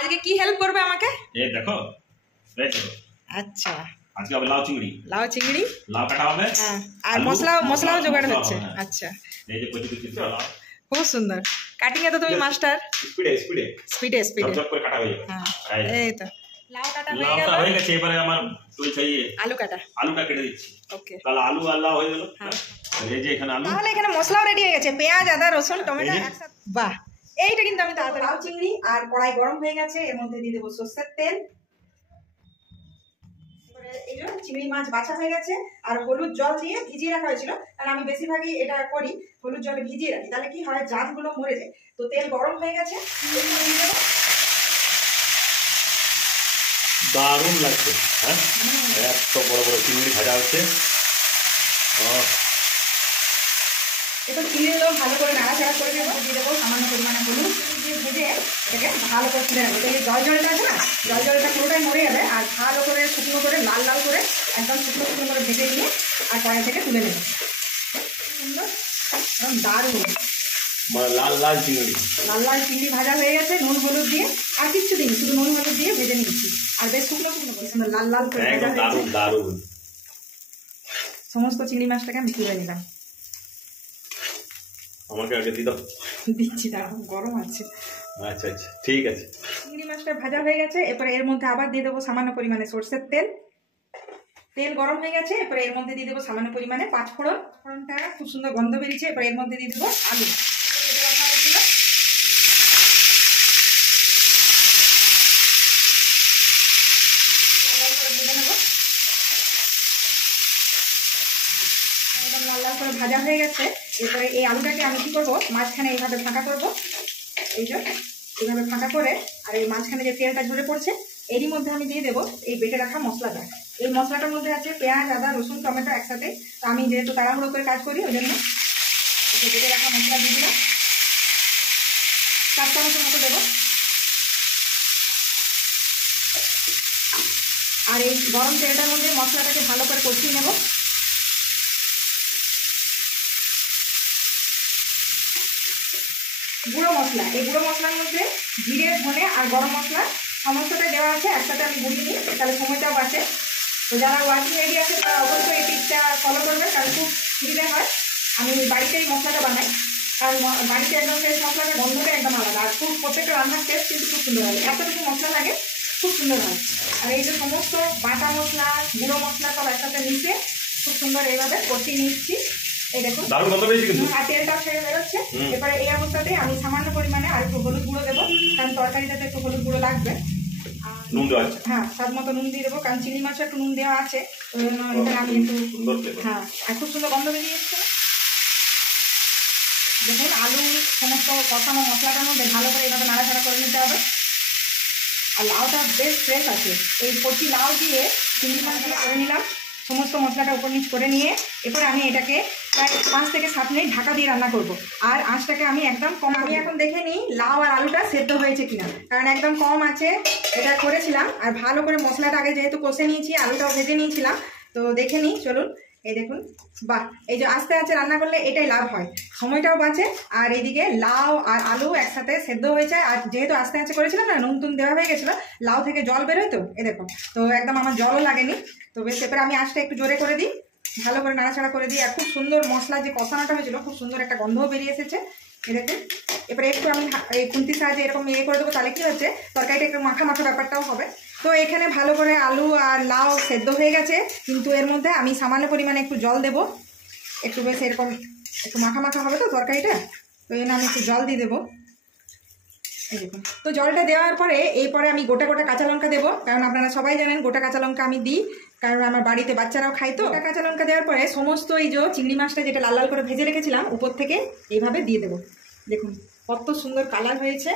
আজকে কি হেল্প করবে আমাকে? এই দেখো আচ্ছা আজকে হবে লাউ চিংড়ি। লাউ কাটা হবে, হ্যাঁ, আর মশলাও জোগাড় হচ্ছে। আচ্ছা, এই যে কচি কচি লাউ, খুব সুন্দর কাটিং এ তো তুমি মাস্টার। স্পিডে ঝপ করে কাটা হয়ে যাবে। হ্যাঁ, এই তো লাউ কাটা হয়ে গেছে। এবারে আমার চলছে আলুটা কেটে দিচ্ছি। ওকে, তাহলে আলু আর লাউ হয়ে গেল। এই যে এখানে আলু, তাহলে এখানে মশলাও রেডি হয়ে গেছে, পেঁয়াজ, আদা, রসুন, টমেটো একসাথে। বাহ, এইটা কিন্তু আমি তাড়াতাড়ি। লাউ চিংড়ি আর কড়াই গরম হয়ে গেছে, এর মধ্যে দিয়ে দেবো সরষের তেল। এই যে চিংড়ি মাছ বাছা হয়ে গেছে, আর হলুদ জল দিয়ে ভিজিয়ে রাখা হয়েছিল, কারণ আমি বেশিরভাগই এটা করি হলুদ জলে ভিজিয়ে রাখি, তাহলে কি হয় জাতগুলো মরে যায়। তো তেল গরম হয়ে গেছে, দারুণ লাগছে। হ্যাঁ, এত বড় বড় চিংড়ি ভাজা হচ্ছে। এবার চিংড়িগুলো ভালো করে নাড়াচাড়া করে দেবো, দিয়ে দেবো সামান্য পরিমাণে হলুদ দিয়ে ভেজে এটাকে ভালো করে তুলে নেবো। এই জলটা আছে না, জলটা পুরোটাই মরে যাবে, আর ভালো করে শুকনো করে লাল লাল করে একদম শুকনো করে ভেজে নিয়ে আর কড়াই থেকে তুলে নেবো। সুন্দর, একদম দারুণ লাল চিংড়ি ভাজা হয়ে গেছে নুন হলুদ দিয়ে, আর কিচ্ছু দিন, শুধু নুন হলুদ দিয়ে ভেজে নিচ্ছি, আর বেশ শুকনো করে সুন্দর লাল লাল করে ভাজা হয়েছে। সমস্ত চিংড়ি মাছটাকে আমি তুলে নিলাম। আমাকে আগে দিচ্ছি, দাঁড়াও, গরম আছে। আচ্ছা আচ্ছা, ঠিক আছে। চিংড়ি মাছটা ভাজা হয়ে গেছে, এরপরে এর মধ্যে আবার দিয়ে দেবো সামান্য পরিমাণে সরষের তেল। তেল গরম হয়ে গেছে, এরপরে এর মধ্যে দিয়ে দেবো সামান্য পরিমাণে পাঁচফোড়ন। ফোড়নটা খুব সুন্দর গন্ধ বেরিয়েছে, এরপরে এর মধ্যে দিয়ে দেবো আলু কেটে রাখা হয়েছিল। একদম লাল লাল করে ভাজা হয়ে গেছে, এরপরে এই আলুটাকে আমি কি করবো, মাঝখানে এইভাবে ফাঁকা করবো, এইভাবে ফাঁকা করে, আর এই মাঝখানে যে তেলটা ঝরে পড়ছে এরই মধ্যে আমি দিয়ে দেবো এই বেটে রাখা মশলাটা। এই মশলাটার মধ্যে আছে পেঁয়াজ, আদা, রসুন, টমেটো একসাথে। তো আমি যেহেতু তাড়াহুড়ো করে কাজ করি, ওই জন্য বেটে রাখা মশলা দিয়ে দিলাম, 4 চামচের মতো দেবো। আর এই গরম তেলটার মধ্যে মশলাটাকে ভালো করে কষিয়ে নেব। গুঁড়ো মশলা, এই গুঁড়ো মশলার মধ্যে জিরে, ধনে আর গরম মশলা সমস্তটা দেওয়া আছে, একসাথে আমি গুঁড়িয়ে নিই, তাহলে সময়টাও বাঁচে। তো যারা ওয়ার্কিং রেডি আছে তারা অবশ্যই এই টিপটা ফলো করবে, কারণ খুব সুবিধা হয়। আমি বাড়িতেই মশলাটা বানাই, কারণ বাড়িতে একদম সেই মশলাটা গন্ধটা একদম আলাদা, আর খুব প্রত্যেকটা রান্নার টেস্ট কিন্তু খুব সুন্দর হবে। এতটুকু মশলা লাগে, খুব সুন্দর হয়। আর এই যে সমস্ত বাটা মশলা, গুঁড়ো মশলা সব একসাথে মিশে খুব সুন্দর এইভাবে কষিয়ে নিচ্ছি। এই দেখুন, আর তেলটা ছেড়ে বেরোচ্ছে। এবারে এই অবস্থাতে আমি সামান্য পরিমাণে আর একটু হলুদ গুঁড়ো দেবো, কারণ তরকারিটাতে একটু হলুদ গুঁড়ো লাগবে। হ্যাঁ, স্বাদ মতো নুন দিয়ে দেবো, কারণ চিংড়ি মাছে একটু নুন দেওয়া আছে, ওই জন্য এখানে আমি একটু। হ্যাঁ, আর খুব সুন্দর গন্ধ বেরিয়ে এসছে। দেখুন, আলু সমস্ত কষানো মশলাটার মধ্যে ভালো করে এইভাবে নাড়াচাড়া করে নিতে হবে। আর লাউটা বেশ ফ্রেশ আছে, এই কচি লাউ দিয়ে চিংড়ি মাছগুলো করে নিলাম, সমস্ত মশলাটা উপর নিচ করে নিয়ে এরপর আমি এটাকে প্রায় 5 থেকে 7 মিনিট ঢাকা দিয়ে রান্না করব। আর আঁচটাকে আমি একদম কম। আমি এখন দেখে নিই লাউ আর আলুটা সেদ্ধ হয়েছে কিনা, কারণ একদম কম আছে এটা করেছিলাম, আর ভালো করে মশলাটা আগে যেহেতু কষে নিয়েছি, আলুটাও ভেজে নিয়েছিলাম, তো দেখে নিই। চলুন, এই দেখুন, বাহ, এই যে আস্তে আস্তে রান্না করলে এটাই লাভ হয়, সময়টাও বাঁচে, আর এইদিকে লাউ আর আলু একসাথে সেদ্ধ হয়ে যায়। আর যেহেতু আস্তে আস্তে করেছিলাম না, নুন টুন দেওয়া হয়ে গেছিলো, লাউ থেকে জল বেরোয়, তো এ দেখো, তো একদম আমার জলও লাগেনি। তো বেশ, এরপরে আমি আঁচটা একটু জোরে করে দিই, ভালো করে নাড়াচাড়া করে দিই, আর খুব সুন্দর মশলা যে কষানোটা হয়েছিল, খুব সুন্দর একটা গন্ধও বেরিয়ে এসেছে। এ দেখুন, এরপরে একটু আমি এই খুন্তির সাহায্যে এরকম ইয়ে করে দেবো, তাহলে কি হচ্ছে তরকারিটা একটু মাখা মাখা ব্যাপারটাও হবে। তো এখানে ভালো করে আলু আর লাউ সেদ্ধ হয়ে গেছে, কিন্তু এর মধ্যে আমি সামান্য পরিমাণে একটু জল দেবো, একটু বেশ এরকম একটু মাখা মাখা হবে তো তরকারিটা, তো এই জন্য আমি একটু জল দিয়ে দেবো। এই দেখুন, তো জলটা দেওয়ার পরে এরপরে আমি গোটা গোটা কাঁচা লঙ্কা দেবো, কারণ আপনারা সবাই জানেন গোটা কাঁচা লঙ্কা আমি দিই, কারণ আমার বাড়িতে বাচ্চারাও খাই। তো গোটা কাঁচা লঙ্কা দেওয়ার পরে সমস্ত এই যে চিংড়ি মাছটা যেটা লাল লাল করে ভেজে রেখেছিলাম উপর থেকে এইভাবে দিয়ে দেবো। দেখুন কত সুন্দর কালার হয়েছে,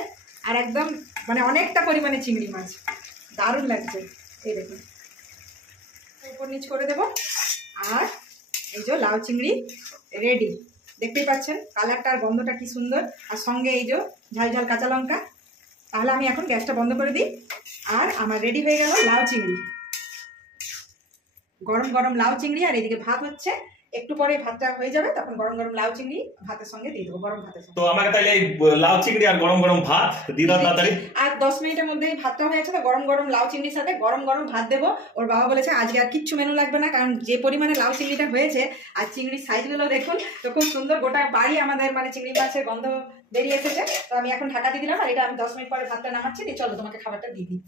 আর একদম মানে অনেকটা পরিমাণে চিংড়ি মাছ, দারুণ লাগছে। এই দেখুন, উপর নিচ করে দেবো, আর এই যে লাউ চিংড়ি রেডি। দেখতেই পাচ্ছেন কালারটা আর গন্ধটা কি সুন্দর, আর সঙ্গে এই যে ঝাল ঝাল কাঁচা লঙ্কা। তাহলে আমি এখন গ্যাসটা বন্ধ করে দিই, আর আমার রেডি হয়ে গেল লাউ চিংড়ি, গরম গরম লাউ চিংড়ি, আর এদিকে ভাত হচ্ছে। একটু পরে ভাতটা হয়ে যাবে, তখন গরম গরম লাউ চিংড়ি ভাতের সঙ্গে দিয়ে দেবো, গরম ভাতের সঙ্গে। তো আমাকে তাহলে এই লাউ চিংড়ি আর গরম গরম ভাত দিয়ে দাও তাড়াতাড়ি। আর 10 মিনিটের মধ্যে ভাতটা হয়ে যাচ্ছে, তো গরম গরম লাউ চিংড়ির সাথে গরম গরম ভাত দেবো। ওর বাবা বলেছে আজকে আর কিচ্ছু মেনু লাগবে না, কারণ যে পরিমাণে লাউ চিংড়িটা হয়েছে আর চিংড়ির সাইজগুলো দেখুন তো খুব সুন্দর, গোটা বাড়ি আমাদের মানে চিংড়ি মাছের গন্ধ বেরিয়ে এসেছে। তো আমি এখন ঢাকা দিয়ে দিলাম, আর এটা আমি 10 মিনিট পরে ভাতটা নামাচ্ছি। দিয়ে চলো তোমাকে খাবারটা দিয়ে দিই।